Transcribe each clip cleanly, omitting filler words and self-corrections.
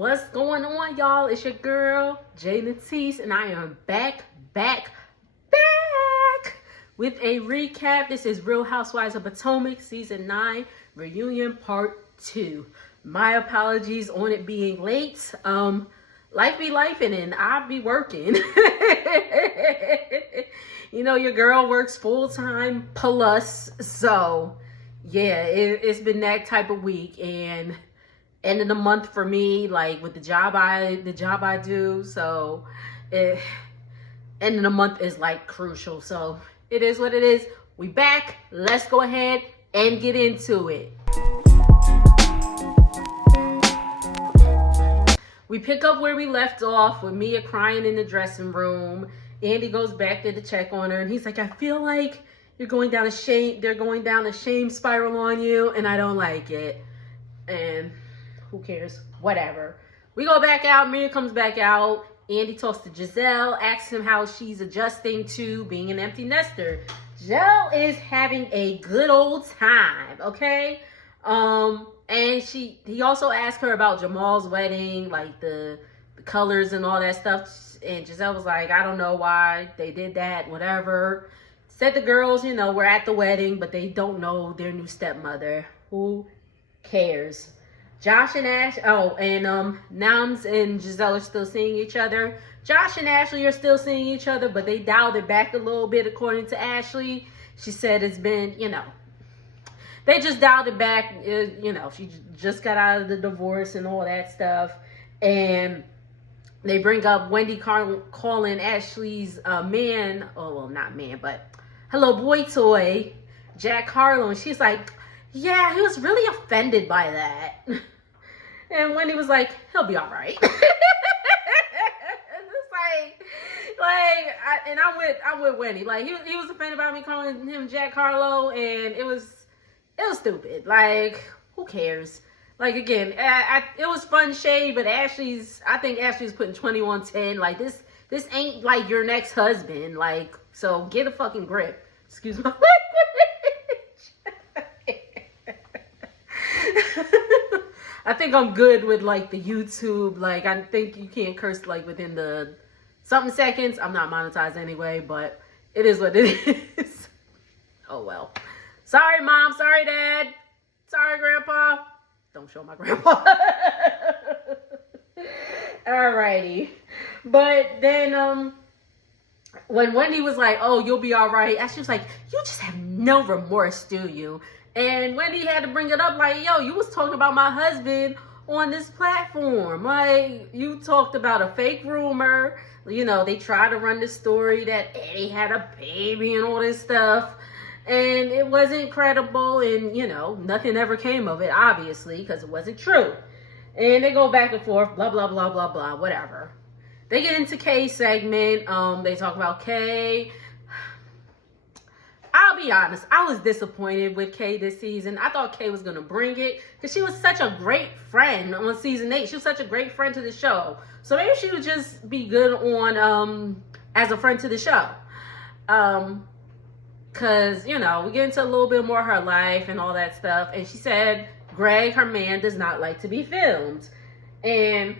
What's going on, y'all? It's your girl, Jay Natisse, and I am back with a recap. This is Real Housewives of Potomac, Season 9, Reunion Part 2. My apologies on it being late. Life be lifing and I be working. You know, your girl works full-time plus, so yeah, it's been that type of week. And end of the month for me, like with the job I do, so end of the month is like crucial. So it is what it is. We back. Let's go ahead and get into it. We pick up where we left off with Mia crying in the dressing room. Andy goes back there to check on her, and he's like, I feel like they're going down a shame spiral on you, and I don't like it. And who cares? Whatever. We go back out. Mia comes back out. Andy talks to Giselle, asks him how she's adjusting to being an empty nester. Giselle is having a good old time, okay? And he also asked her about Jamal's wedding, like the colors and all that stuff. And Giselle was like, I don't know why they did that, whatever. Said the girls, you know, were at the wedding, but they don't know their new stepmother. Who cares? Josh and Nams and Giselle are still seeing each other. Josh and Ashley are still seeing each other, but they dialed it back a little bit, according to Ashley. She said it's been, you know, they just dialed it back. You know, she just got out of the divorce and all that stuff. And they bring up Wendy calling Ashley's man, oh, well, not man, but hello boy toy, Jack Harlow. And she's like, yeah, he was really offended by that. And Wendy was like, he'll be all right. It's I'm with Wendy. Like, he was offended by me calling him Jack Harlow, and it was stupid. Like, who cares? Like, again, it was fun shade, but I think Ashley's putting 20 on 10. Like, this ain't like your next husband. Like, so get a fucking grip. Excuse my language. I think I'm good with like the YouTube. Like, I think you can't curse like within the something seconds. I'm not monetized anyway, but it is what it is. Oh well. Sorry, Mom. Sorry, Dad. Sorry, Grandpa. Don't show my grandpa. Alrighty. But then when Wendy was like, oh, you'll be all right, Ashley was like, you just have no remorse, do you? And Wendy had to bring it up like, yo, you was talking about my husband on this platform. Like, you talked about a fake rumor. You know, they tried to run the story that Eddie had a baby and all this stuff. And it wasn't credible. And, you know, nothing ever came of it, obviously, because it wasn't true. And they go back and forth, blah, blah, blah, blah, blah, whatever. They get into Kay's segment. They talk about Kay. I'll be honest, I was disappointed with Kay this season. I thought Kay was going to bring it because she was such a great friend on season 8. She was such a great friend to the show. So maybe she would just be good on as a friend to the show. Because, you know, we get into a little bit more of her life and all that stuff. And she said Greg, her man, does not like to be filmed. And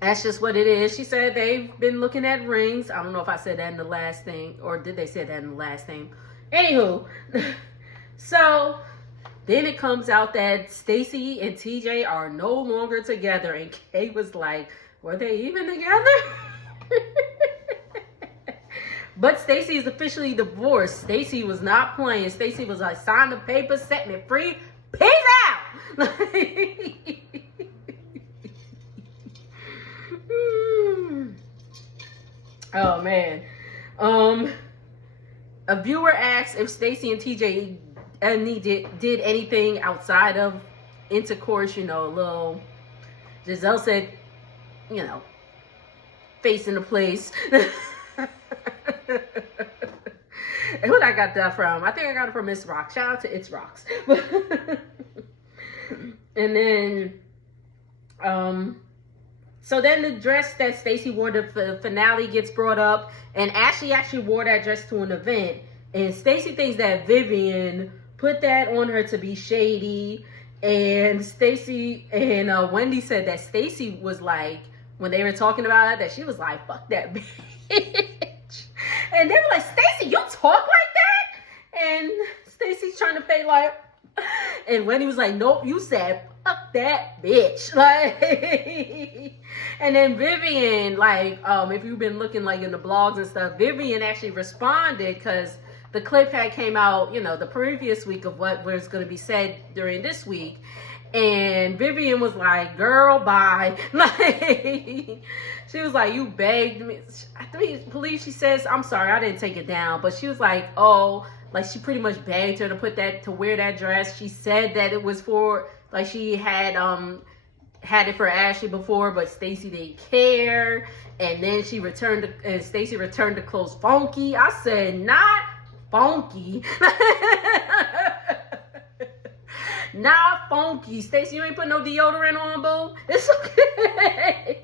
that's just what it is. She said they've been looking at rings. I don't know if I said that in the last thing, or did they say that in the last thing? Anywho, so then it comes out that Stacey and TJ are no longer together, and Kay was like, were they even together? But Stacey is officially divorced. Stacey was not playing. Stacey was like, sign the paper, set me free, peace out. Oh man. A viewer asked if Stacey and TJ did anything outside of intercourse, you know, a little. Giselle said, you know, facing the place. And who I got that from? I think I got it from Miss Rock. Shout out to It's Rocks. And then so then the dress that Stacey wore to the finale gets brought up, and Ashley actually wore that dress to an event, and Stacey thinks that Vivian put that on her to be shady, And Stacey and Wendy said that Stacey was like, when they were talking about it, that she was like, fuck that bitch. And they were like, Stacey, you talk like that? And Stacey's trying to pay like, and Wendy was like, nope, you said fuck that bitch. Like, and then Vivian, like, if you've been looking like in the blogs and stuff, Vivian actually responded because the clip had came out, the previous week of what was going to be said during this week. And Vivian was like, girl, bye. Like, she was like, you begged me. I believe she says, I'm sorry, I didn't take it down. But she was like, oh, like she pretty much begged her to wear that dress. She said that it was for, like she had it for Ashley before, but Stacey didn't care. And then Stacey returned the clothes funky. I said, not funky. Not funky. Stacey, you ain't put no deodorant on, boo. It's okay.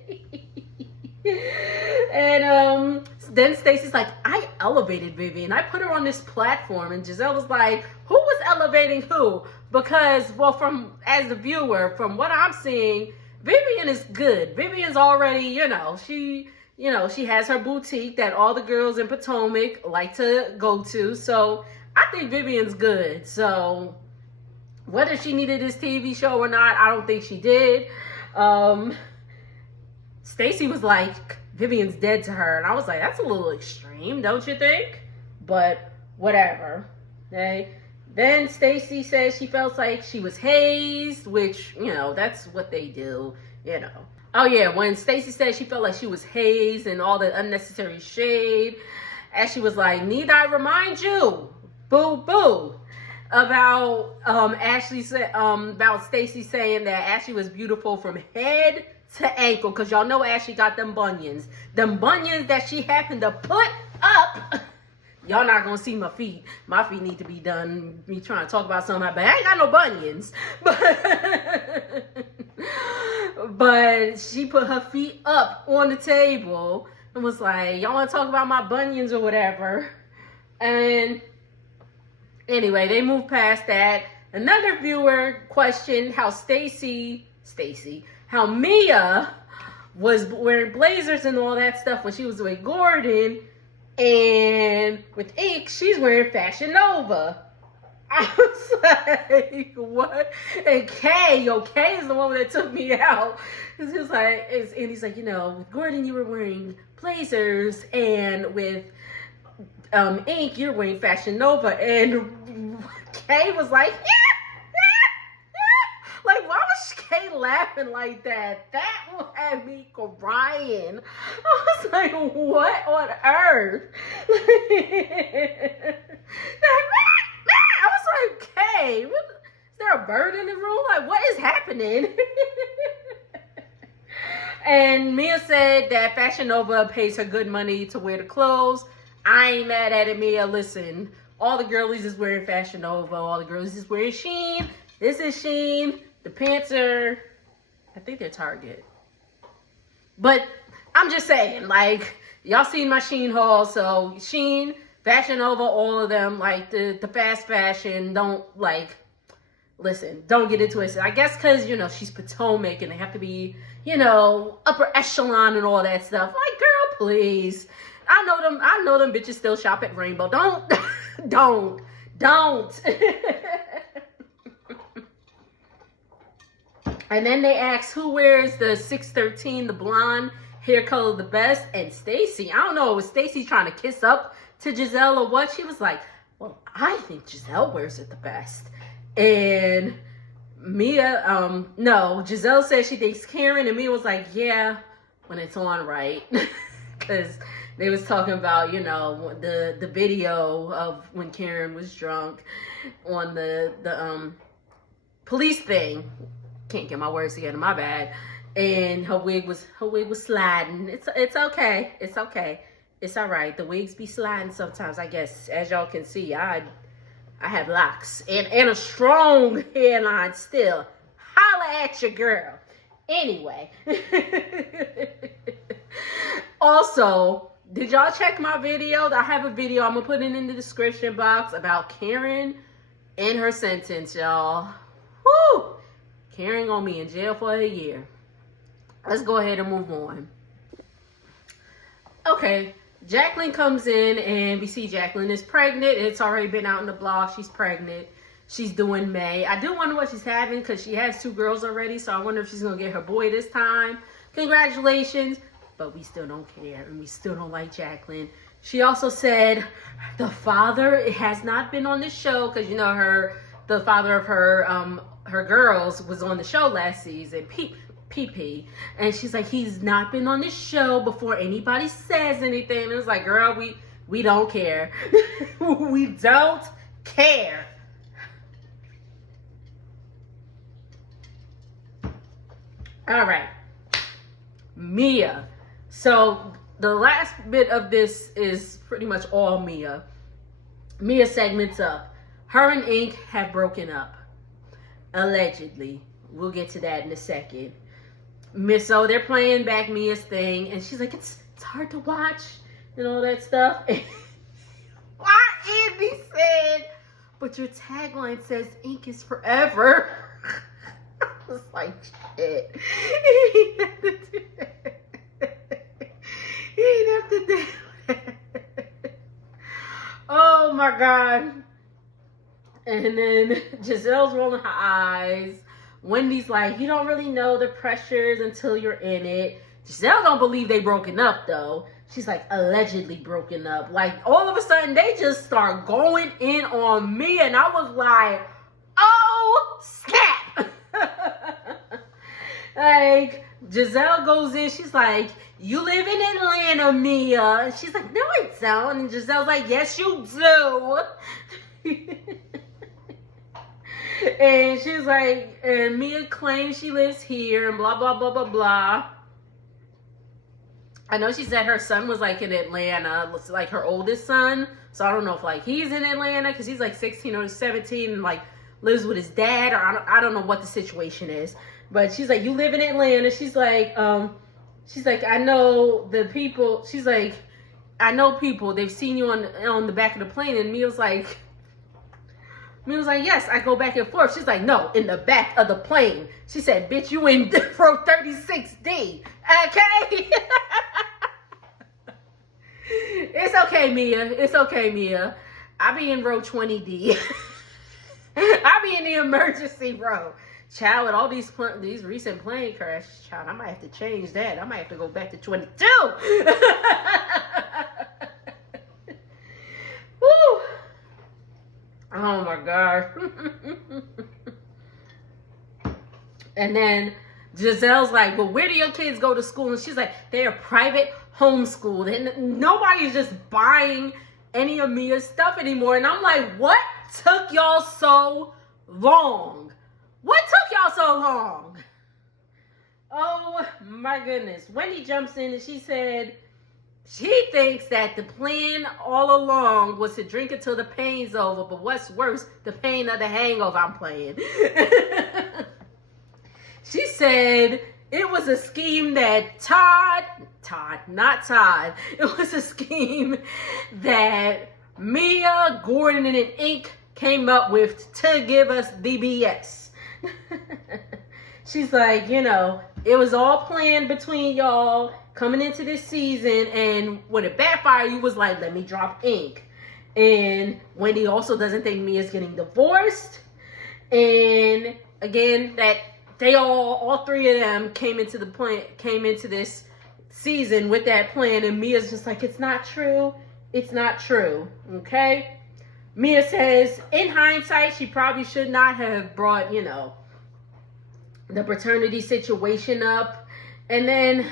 And then Stacey's like, I elevated Vivian. I put her on this platform. And Giselle was like, who was elevating who? Because, well, as the viewer, from what I'm seeing, Vivian is good. Vivian's already, she has her boutique that all the girls in Potomac like to go to. So I think Vivian's good. So whether she needed this TV show or not, I don't think she did. Stacey was like, Vivian's dead to her. And I was like, that's a little extreme, don't you think? But whatever. Okay. Then Stacey says she felt like she was hazed, which, that's what they do, Oh, yeah, when Stacey said she felt like she was hazed and all the unnecessary shade, Ashley was like, need I remind you, boo, boo, about about Stacey saying that Ashley was beautiful from head to ankle, because y'all know Ashley got them bunions that she happened to put up. Y'all not gonna see my feet. My feet need to be done. Me trying to talk about something, but I ain't got no bunions. But she put her feet up on the table and was like, y'all want to talk about my bunions or whatever. And anyway, they moved past that. Another viewer questioned how how Mia was wearing blazers and all that stuff when she was with Gordon. And with Ink, she's wearing Fashion Nova. I was like, what? And Kay is the one that took me out. It's just like, and he's like, with Gordon, you were wearing blazers, and with Ink, you're wearing Fashion Nova. And Kay was like, yeah. Like, why was Kay laughing like that? That had me crying. I was like, what on earth? I was like, Kay, is there a bird in the room? Like, what is happening? And Mia said that Fashion Nova pays her good money to wear the clothes. I ain't mad at it, Mia. Listen, all the girlies is wearing Fashion Nova. All the girlies is wearing Shein. This is Shein. The pants are, I think they're Target. But I'm just saying, like, y'all seen my Shein haul. So Shein, Fashion Nova, all of them, like the fast fashion, don't get it twisted. I guess because, she's Potomac and they have to be, upper echelon and all that stuff. Like, girl, please. I know them bitches still shop at Rainbow. Don't. And then they asked who wears the 613, the blonde hair color the best. And Stacey, I don't know, was Stacey trying to kiss up to Giselle or what? She was like, well, I think Giselle wears it the best. And Mia, no, Giselle said she thinks Karen, and Mia was like, yeah, when it's on right. Because they was talking about, the video of when Karen was drunk on the police thing. Can't get my words together, my bad. And her wig was sliding. It's okay. It's okay. It's all right. The wigs be sliding sometimes, I guess. As y'all can see, I have locks and a strong hairline still. Holla at your girl. Anyway. Also, did y'all check my video? I have a video. I'm going to put it in the description box about Karen and her sentence, y'all. Woo! Karen gonna be in jail for a year. Let's go ahead and move on. Okay, Jacqueline comes in and we see Jacqueline is pregnant. It's already been out in the blog. She's pregnant. She's doing May. I do wonder what she's having because she has 2 girls already. So I wonder if she's going to get her boy this time. Congratulations. But we still don't care and we still don't like Jacqueline. She also said the father has not been on the show because, you know, the father of her girls was on the show last season. PP, and she's like, he's not been on the show before anybody says anything. And it's like, girl, we don't care. We don't care. All right, Mia. So the last bit of this is pretty much all Mia. Mia segments up. Her and Ink have broken up, allegedly. We'll get to that in a second. So they're playing back Mia's thing, and she's like, it's hard to watch and all that stuff. Why Andy said, but your tagline says ink is forever. I was like, shit. He didn't have to do that. He didn't have to do that. Oh my God. And then Giselle's rolling her eyes. Wendy's like, you don't really know the pressures until you're in it. Giselle don't believe they broken up though. She's like, allegedly broken up. Like, all of a sudden they just start going in on me, and I was like, oh snap. Like, Giselle goes in, she's like, you live in Atlanta, Mia. And she's like, no I don't. And Giselle's like, yes you do. And she's like, and Mia claims she lives here and blah, blah, blah, blah, blah. I know she said her son was like in Atlanta, like her oldest son. So I don't know if like he's in Atlanta because he's like 16 or 17 and like lives with his dad, or I don't know what the situation is. But she's like, you live in Atlanta. She's like, I know the people. She's like, I know people. They've seen you on the back of the plane. And Mia's like, yes, I go back and forth. She's like, no, in the back of the plane. She said, bitch, you in row 36D. Okay? It's okay, Mia. It's okay, Mia. I be in row 20D. I be in the emergency row. Child, with all these recent plane crashes, child, I might have to change that. I might have to go back to 22. Woo! Oh my God. And then Giselle's like, well, where do your kids go to school? And she's like, they're private homeschooled. And nobody's just buying any of Mia's stuff anymore. And I'm like, what took y'all so long? What took y'all so long? Oh my goodness. Wendy jumps in and she said, she thinks that the plan all along was to drink until the pain's over, but what's worse, the pain of the hangover. I'm playing. She said it was a scheme that not Todd. It was a scheme that Mia, Gordon, and Ink came up with to give us VBS. She's like, you know, it was all planned between y'all coming into this season, and when it backfired, you was like, let me drop Ink. And Wendy also doesn't think Mia's getting divorced. And again, that they all three of them came into this season with that plan, and Mia's just like, it's not true. It's not true. Okay? Mia says, in hindsight, she probably should not have brought, you know, the paternity situation up. And then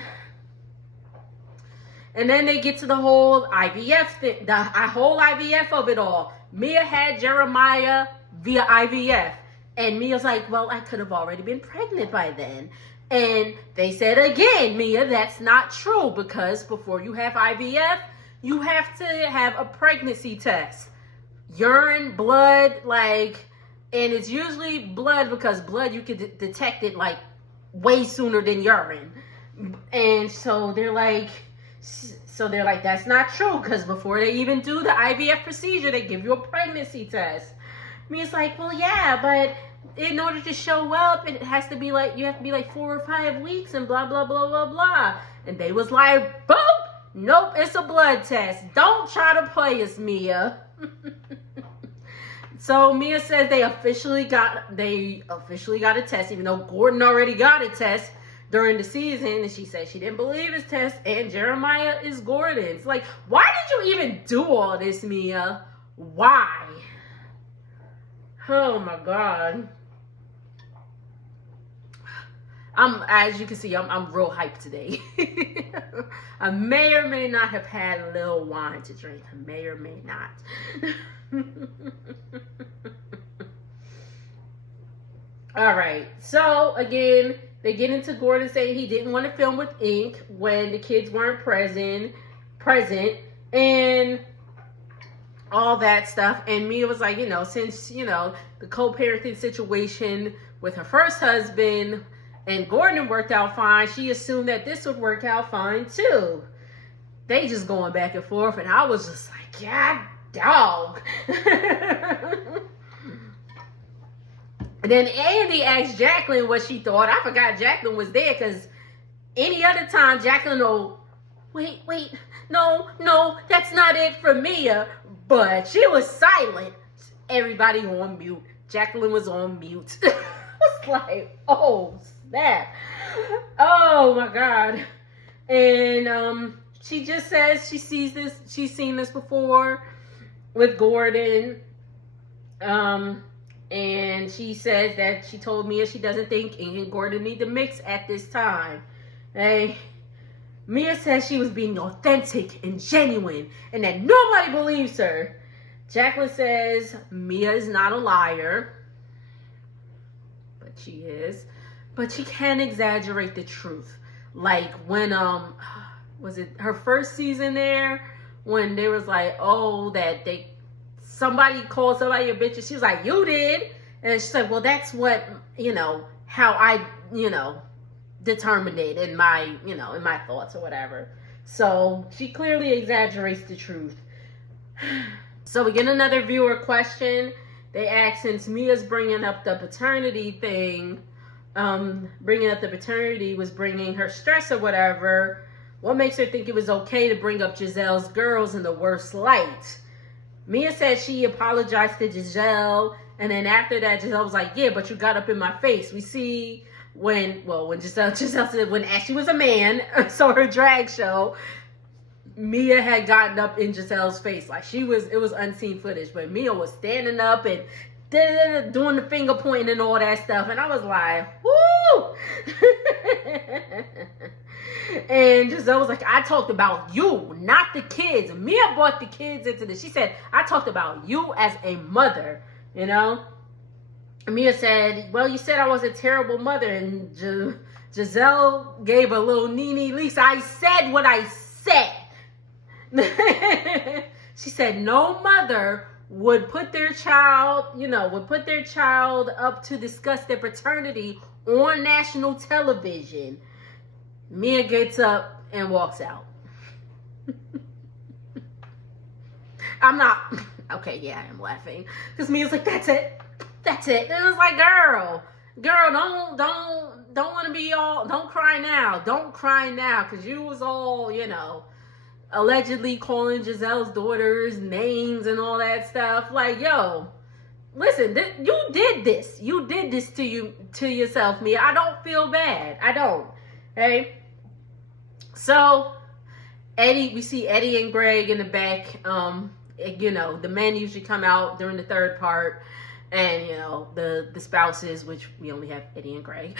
they get to the whole IVF thing, the whole IVF of it all. Mia had Jeremiah via IVF. And Mia's like, well, I could have already been pregnant by then. And they said again, Mia, that's not true, because before you have IVF, you have to have a pregnancy test. Urine, blood, like, and it's usually blood, because blood, you can detect it like way sooner than urine. And so they're like, that's not true, because before they even do the IVF procedure, they give you a pregnancy test. Mia's like, well, yeah, but in order to show up, it has to be like, you have to be like 4 or 5 weeks and blah, blah, blah, blah, blah. And they was like, boop, nope, it's a blood test. Don't try to play us, Mia. So Mia says they officially got a test, even though Gordon already got a test during the season. And she said she didn't believe his test, and Jeremiah is Gordon's. Like, why did you even do all this, Mia? Why? Oh my God. As you can see, I'm real hyped today. I may or may not have had a little wine to drink. I may or may not. All right. So again, they get into Gordon saying he didn't want to film with ink when the kids weren't present, and all that stuff. And Mia was like, since, the co-parenting situation with her first husband and Gordon worked out fine, she assumed that this would work out fine too. They just going back and forth, and I was just like, God dog. And then Andy asked Jacqueline what she thought. I forgot Jacqueline was there, because any other time Jacqueline will, wait, no, that's not it for Mia. But she was silent. Everybody on mute. Jacqueline was on mute. I was like, oh, snap. Oh, my God. And she just says she's seen this before with Gordon. And she says that she told Mia she doesn't think Ink and Gordon need to mix at this time. Hey, Mia says she was being authentic and genuine and that nobody believes her. Jacqueline says Mia is not a liar, but she is. But she can exaggerate the truth. Like when, was it her first season there? When there was like, oh, that somebody called somebody a bitch, and she was like, you did. And she's like, well, that's what, how I, determined it in my, in my thoughts or whatever. So she clearly exaggerates the truth. So we get another viewer question. They ask, since Mia's bringing up the paternity thing, bringing up the paternity was bringing her stress or whatever, what makes her think it was okay to bring up Giselle's girls in the worst light? Mia said she apologized to Giselle, and then after that, Giselle was like, yeah, but you got up in my face. We see when Giselle said when Ashley was a man, so her drag show, Mia had gotten up in Giselle's face. Like it was unseen footage, but Mia was standing up and doing the finger pointing and all that stuff. And I was like, whoo! And Giselle was like, I talked about you, not the kids. Mia brought the kids into this. She said, I talked about you as a mother, Mia said, well, you said I was a terrible mother. And Giselle gave a little Nene Leakes. I said what I said. She said no mother would put their child, up to discuss their paternity on national television. Mia gets up and walks out. I'm not, okay, yeah, I am laughing. Because Mia's like, that's it. And it was like, girl, don't want to be all, don't cry now. Don't cry now. Because you was all, allegedly calling Giselle's daughters names and all that stuff. Like, yo, listen, you did this. You did this to yourself, Mia. I don't feel bad. I don't. Okay? So, we see Eddie and Greg in the back. The men usually come out during the third part. And, the spouses, which we only have Eddie and Greg.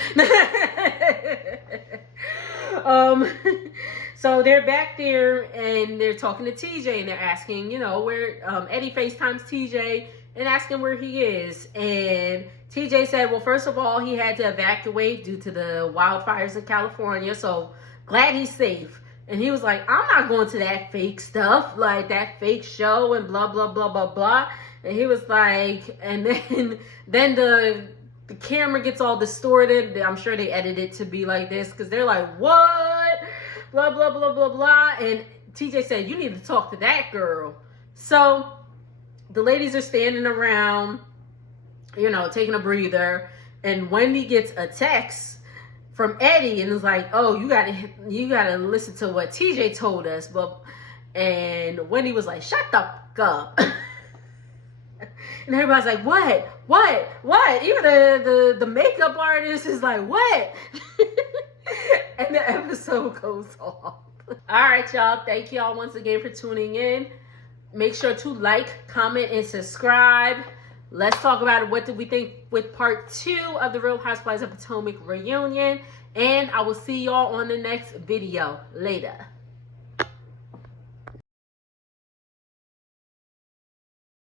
So they're back there and they're talking to TJ and they're asking, where Eddie FaceTimes TJ and asking where he is. And TJ said, well, first of all, he had to evacuate due to the wildfires in California. So glad he's safe. And he was like, I'm not going to that fake stuff, like that fake show and blah, blah, blah, blah, blah. And he was like, and then the camera gets all distorted. I'm sure they edited it to be like this because they're like, what? Blah, blah, blah, blah, blah. And TJ said, you need to talk to that girl. So the ladies are standing around you know, taking a breather. And Wendy gets a text from Eddie and is like, oh, you gotta listen to what TJ told us. And Wendy was like, shut the fuck up. And everybody's like, what? Even the makeup artist is like, what? And the episode goes off. All right, y'all. Thank y'all once again for tuning in. Make sure to like, comment, and subscribe. Let's talk about it. What did we think with part 2 of the Real Housewives of Potomac reunion? And I will see y'all on the next video. Later.